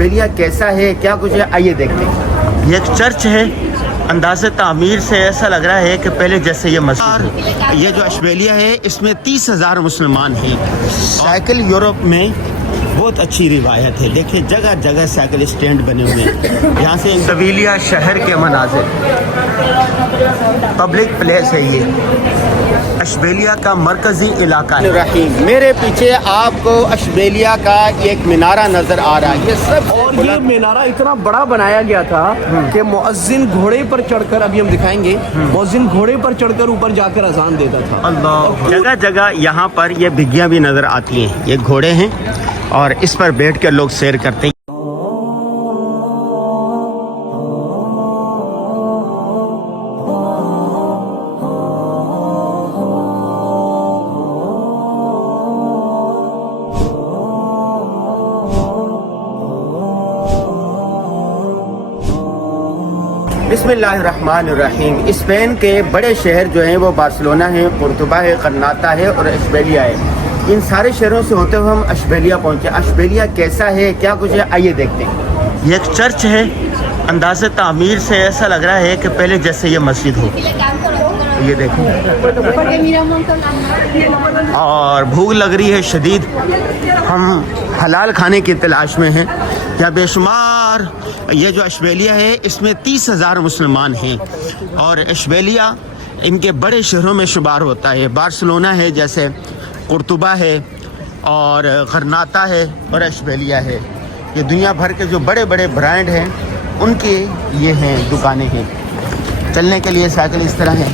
اشبیلیہ کیسا ہے, کیا کچھ ہے, آئیے دیکھتے ہیں. یہ ایک چرچ ہے, انداز تعمیر سے ایسا لگ رہا ہے کہ پہلے جیسے یہ مسجد ہے. یہ جو اشبیلیہ ہے اس میں 30,000 مسلمان ہیں. سائیکل یورپ میں بہت اچھی روایت ہے. دیکھیں جگہ جگہ سائیکل اسٹینڈ بنے ہوئے ہیں. یہاں سے سویلیا شہر کے مناظر, پبلک پلیس ہے. یہ اشبیلیہ کا مرکزی علاقہ ہے. رحیم, میرے پیچھے آپ کو اشبیلیہ کا ایک مینارہ نظر آ رہا ہے. یہ سب اور یہ مینارہ اتنا بڑا بنایا گیا تھا کہ مؤذن گھوڑے پر چڑھ کر, ابھی ہم دکھائیں گے, مؤذن گھوڑے پر چڑھ کر اوپر جا کر اذان دیتا تھا. اللہ, جگہ جگہ یہاں پر یہ بگیاں بھی نظر آتی ہیں. یہ گھوڑے ہیں اور اس پر بیٹھ کر لوگ سیر کرتے ہیں. بسم اللہ الرحمن الرحیم. اسپین کے بڑے شہر جو ہیں وہ بارسلونا ہے, قرطبہ ہے, غرناطہ ہے اور اشبیلیہ ہے. ان سارے شہروں سے ہوتے ہوئے ہم اشبیلیہ پہنچے. اشبیلیہ کیسا ہے, کیا کچھ ہے, آئیے دیکھتے ہیں. یہ ایک چرچ ہے, انداز تعمیر سے ایسا لگ رہا ہے کہ پہلے جیسے یہ مسجد ہو. یہ دیکھیں, اور بھوک لگ رہی ہے شدید. ہم حلال کھانے کی تلاش میں ہیں. یا بے شمار یہ جو اشبیلیہ ہے اس میں 30,000 مسلمان ہیں, اور اشبیلیہ ان کے بڑے شہروں میں شمار ہوتا ہے. بارسلونا ہے, جیسے قرطبہ ہے, اور غرناطہ ہے, اور اشبیلیہ ہے. یہ دنیا بھر کے جو بڑے بڑے برانڈ ہیں ان کی یہ ہیں دکانیں ہیں. چلنے کے لیے سائیکل اس طرح ہے.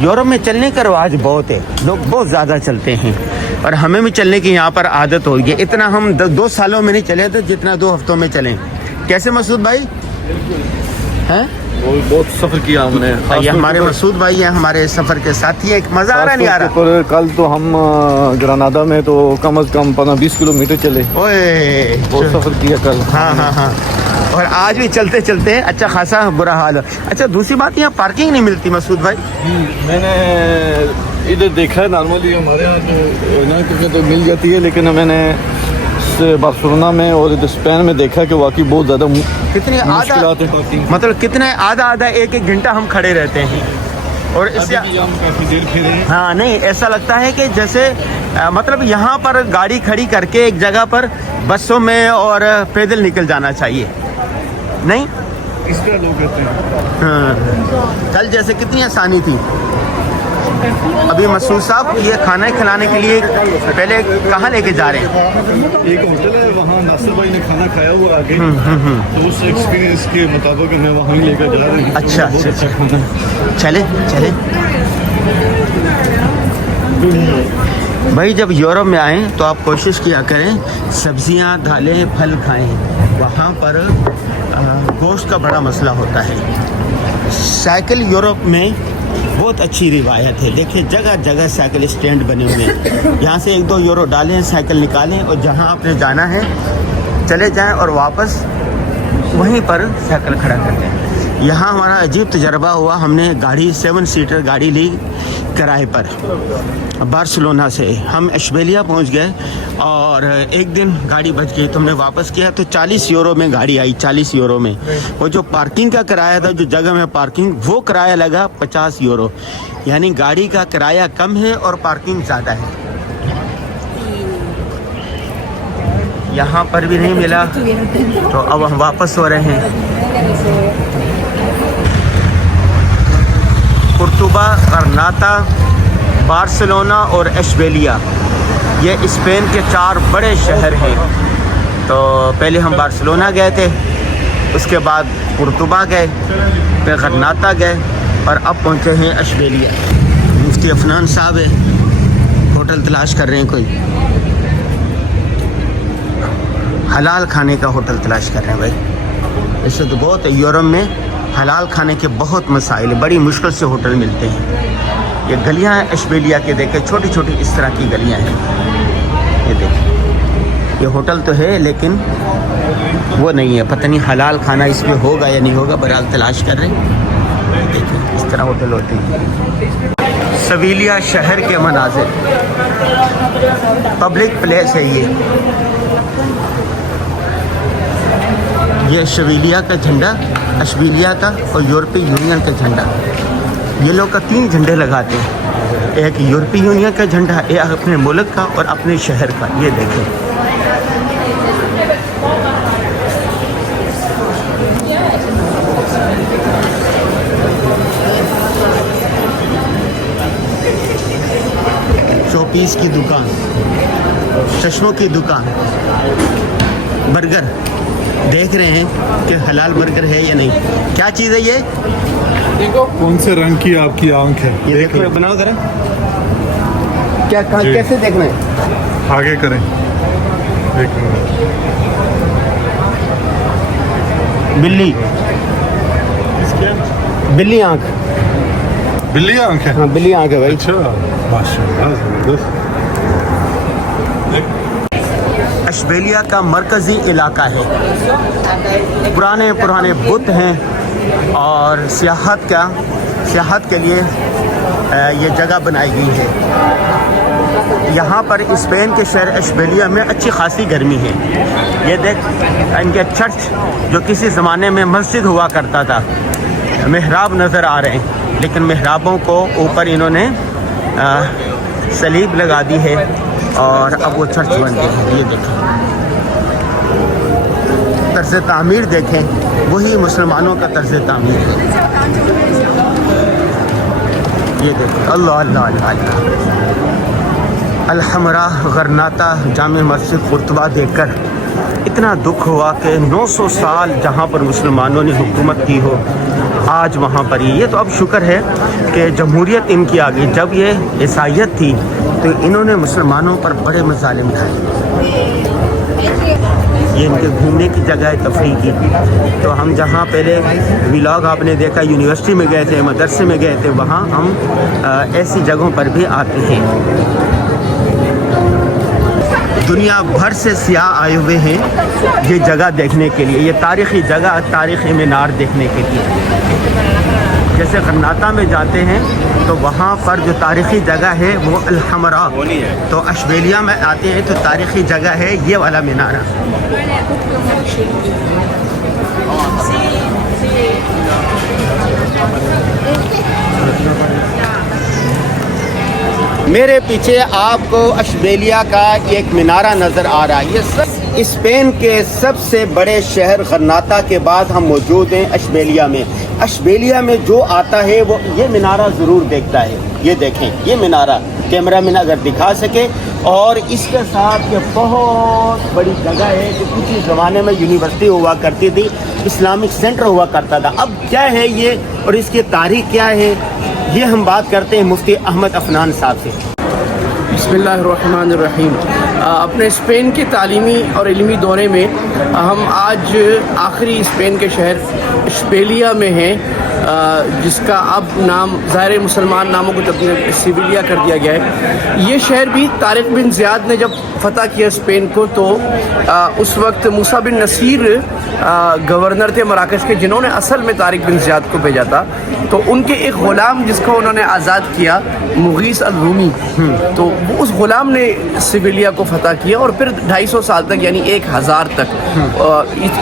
یورپ میں چلنے کا رواج بہت ہے, لوگ بہت زیادہ چلتے ہیں, اور ہمیں بھی چلنے کی یہاں پر عادت ہو گئی. اتنا ہم 2 سالوں میں نہیں چلے تھے جتنا 2 ہفتوں میں چلیں. کیسے مسعود بھائی ہیں؟ بہت سفر کیا ہم نے. یہ ہمارے مسعود بھائی ہیں, ہمارے سفر کے ساتھی ہیں. ایک مزہ آ رہا نہیں آ رہا؟ کل تو ہم گرانادا میں تو کم از کم 15-20 کلومیٹر چلے. اوئے بہت سفر کیا کل. ہاں, اور آج بھی چلتے چلتے اچھا خاصا برا حال ہے. اچھا دوسری بات, یہاں پارکنگ نہیں ملتی مسعود بھائی. میں نے ادھر دیکھا ہے, نارملی ہمارے یہاں تو مل جاتی ہے, لیکن میں نے بارسلونا میں اور اسپین میں دیکھا کہ واقعی بہت زیادہ کتنی مشکلات ہیں پارکنگ. مطلب کتنے آدھا 1 گھنٹہ ہم کھڑے رہتے ہیں. اور اس سے کافی دیر پھرے ہیں. ہاں نہیں, ایسا لگتا ہے کہ جیسے مطلب یہاں پر گاڑی کھڑی کر کے ایک جگہ پر بسوں میں اور پیدل نکل جانا چاہیے. نہیں اس طرح لوگ کہتے ہیں. ہاں, کل جیسے کتنی آسانی تھی. ابھی مسعود صاحب یہ کھانا کھلانے کے لیے پہلے کہاں لے کے جا رہے ہیں؟ ایک ہوٹل ہے, وہاں ناصر بھائی نے کھانا کھایا ہوا آگے, تو اس ایکسپیرینس کے مطابق ہمیں وہاں لے کر جا رہے ہیں. اچھا, چلے بھائی. جب یورپ میں آئیں تو آپ کوشش کیا کریں سبزیاں, دالیں, پھل کھائیں. وہاں پر گوشت کا بڑا مسئلہ ہوتا ہے. سائیکل یورپ میں بہت اچھی روایت ہے. دیکھیں جگہ جگہ سائیکل اسٹینڈ بنے ہوئے ہیں. یہاں سے 1-2 یورو ڈالیں, سائیکل نکالیں, اور جہاں آپ نے جانا ہے چلے جائیں, اور واپس وہیں پر سائیکل کھڑا کر دیں. یہاں ہمارا عجیب تجربہ ہوا. ہم نے 7 سیٹر گاڑی لی کرائے پر بارسلونا سے. ہم اشبیلیہ پہنچ گئے, اور ایک دن گاڑی بچ گئی تو ہم نے واپس کیا تو 40 یورو میں گاڑی آئی. 40 یورو میں وہ جو پارکنگ کا کرایہ تھا, جو جگہ میں پارکنگ, وہ کرایہ لگا 50 یورو. یعنی گاڑی کا کرایہ کم ہے اور پارکنگ زیادہ ہے. یہاں پر بھی نہیں ملا تو اب ہم واپس ہو رہے ہیں. قرطبہ, غرناطہ, بارسلونا اور اشبیلیہ, یہ اسپین کے 4 بڑے شہر ہیں. تو پہلے ہم بارسلونا گئے تھے, اس کے بعد قرطبہ گئے, پھر غرناطہ گئے, اور اب پہنچے ہیں اشبیلیہ. مفتی عفنان صاحب ہے, ہوٹل تلاش کر رہے ہیں. کوئی حلال کھانے کا ہوٹل تلاش کر رہے ہیں بھائی. اس سے تو بہت ہے, یورپ میں حلال کھانے کے بہت مسائل ہیں, بڑی مشکل سے ہوٹل ملتے ہیں. یہ گلیاں ہیں اشبیلیہ کے, دیکھیں چھوٹی چھوٹی اس طرح کی گلیاں ہیں. یہ دیکھیں, یہ ہوٹل تو ہے لیکن وہ نہیں ہے, پتہ نہیں حلال کھانا اس میں ہوگا یا نہیں ہوگا, بہرحال تلاش کر رہے ہیں. دیکھیں اس طرح ہوٹل ہوتے ہیں. سویلیا شہر کے مناظر, پبلک پلیس ہے یہ. یہ اشبیلیہ کا جھنڈا، اشبیلیہ کا اور یورپی یونین کا جھنڈا، یہ لوگ کا 3 جھنڈے لگاتے ہیں، ایک یورپی یونین کا جھنڈا، ایک اپنے ملک کا اور اپنے شہر کا. یہ دیکھیں شو پیس کی دکان، چشموں کی دکان، برگر دیکھ رہے ہیں کہ حلال برگر ہے یا نہیں. کیا چیز ہے یہ؟ دیکھو کون سے رنگ کی آپ کی آنکھ ہے. یہ دیکھو بناؤ ذرا. کیا کیسے دیکھنا ہے؟ آگے کریں. بلی، بلی آنکھ، بلی آنکھ ہے. ہاں بلی آنکھ ہے بھائی. اچھا ماشاءاللہ زبردست. اشبیلیہ کا مرکزی علاقہ ہے، پرانے بت ہیں اور سیاحت کے لیے یہ جگہ بنائی گئی ہے. یہاں پر اسپین کے شہر اشبیلیہ میں اچھی خاصی گرمی ہے. یہ دیکھ ان کے چرچ جو کسی زمانے میں مسجد ہوا کرتا تھا، محراب نظر آ رہے ہیں، لیکن محرابوں کو اوپر انہوں نے صلیب لگا دی ہے اور اب وہ چرچ بن گئے ہیں. یہ دیکھیں طرز تعمیر، دیکھیں وہی مسلمانوں کا طرز تعمیر ہے. یہ دیکھیں اللہ اللہ اللہ اللہ. الحمراء غرناطہ جامع مسجد قرطبہ دیکھ کر اتنا دکھ ہوا کہ 900 سال جہاں پر مسلمانوں نے حکومت کی ہو، آج وہاں پر یہ تو اب شکر ہے کہ جمہوریت ان کی آ گئی. جب یہ عیسائیت تھی تو انہوں نے مسلمانوں پر بڑے مظالم ڈھائے. یہ ان کے گھومنے کی جگہ ہے، تفریح کی. تو ہم جہاں پہلے ولاگ آپ نے دیکھا یونیورسٹی میں گئے تھے، مدرسے میں گئے تھے، وہاں ہم ایسی جگہوں پر بھی آتے ہیں. دنیا بھر سے سیاح آئے ہوئے ہیں یہ جگہ دیکھنے کے لیے، یہ تاریخی جگہ، تاریخی مینار دیکھنے کے لیے. جیسے غرناطہ میں جاتے ہیں تو وہاں پر جو تاریخی جگہ ہے وہ الحمراء، تو اشبیلیہ میں آتے ہیں تو تاریخی جگہ ہے یہ والا مینارہ. میرے پیچھے آپ کو اشبیلیہ کا ایک مینارہ نظر آ رہا ہے. یہ سب اسپین کے سب سے بڑے شہر غرناطہ کے بعد ہم موجود ہیں اشبیلیہ میں. اشبیلیہ میں جو آتا ہے وہ یہ مینارہ ضرور دیکھتا ہے. یہ دیکھیں یہ مینارہ کیمرہ مین اگر دکھا سکے. اور اس کے ساتھ یہ بہت بڑی جگہ ہے جو کسی زمانے میں یونیورسٹی ہوا کرتی تھی، اسلامک سینٹر ہوا کرتا تھا. اب کیا ہے یہ اور اس کی تاریخ کیا ہے، یہ ہم بات کرتے ہیں مفتی احمد عفنان صاحب سے. بسم اللہ الرحمن الرحیم. اپنے اسپین کے تعلیمی اور علمی دورے میں ہم آج آخری اسپین کے شہر اشبیلیہ میں ہیں، جس کا اب نام ظاہر مسلمان ناموں کو تبدیل سیویلیا کر دیا گیا ہے. یہ شہر بھی طارق بن زیاد نے جب فتح کیا اسپین کو تو اس وقت موسیٰ بن نصیر گورنر تھے مراکش کے، جنہوں نے اصل میں طارق بن زیاد کو بھیجا تھا. تو ان کے ایک غلام جس کو انہوں نے آزاد کیا، مغیث الرومی، تو اس غلام نے سیویلیا کو فتح کیا اور پھر 250 سال تک یعنی 1000 تک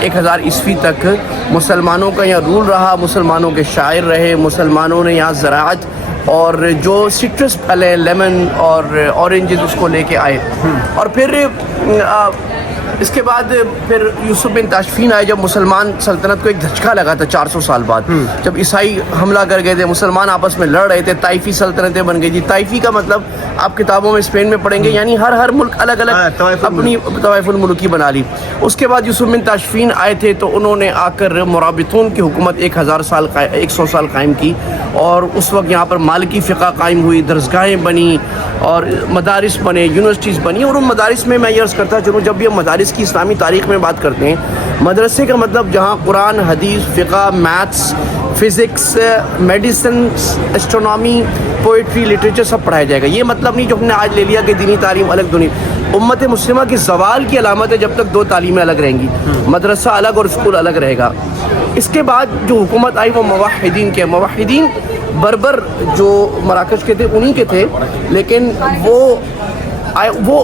1000 عیسوی تک مسلمانوں کا یہاں رول رہا. مسلمانوں کے شاعر رہے، مسلمانوں نے یہاں زراعت اور جو سٹرس پھل ہیں، لیمن اور اورنجز، اس کو لے کے آئے. اور پھر اس کے بعد پھر یوسف بن تاشفین آئے، جب مسلمان سلطنت کو ایک دھچکا لگا تھا 400 سال بعد، جب عیسائی حملہ کر گئے تھے، مسلمان آپس میں لڑ رہے تھے، طائفی سلطنتیں بن گئی تھی. طائفی کا مطلب آپ کتابوں میں اسپین میں پڑھیں گے یعنی ہر ملک الگ الگ اپنی طوائف الملکی بنا لی. اس کے بعد یوسف بن تاشفین آئے تھے تو انہوں نے آ کر مرابطون کی حکومت 100 سال قائم کی. اور اس وقت یہاں پر مالکی فقہ قائم ہوئی، درسگاہیں بنی اور مدارس بنے، یونیورسٹیز بنی. اور ان مدارس میں میں یہ عرض کرتا چلوں، جب یہ مدارس کی اسلامی تاریخ میں بات کرتے ہیں، مدرسے کا مطلب جہاں قرآن، حدیث، فقہ، maths, physics, medicine, astronomy, poetry, literature سب پڑھایا جائے گا. یہ مطلب نہیں جو ہم نے آج لے لیا کہ دینی تعلیم الگ. امت مسلمہ کی زوال کی علامت ہے جب تک 2 تعلیمیں الگ رہیں گی، مدرسہ الگ اور اسکول الگ رہے گا. اس کے بعد جو حکومت آئی وہ موحدین کے، موحدین بربر جو مراکش کے تھے انہی کے تھے، لیکن وہ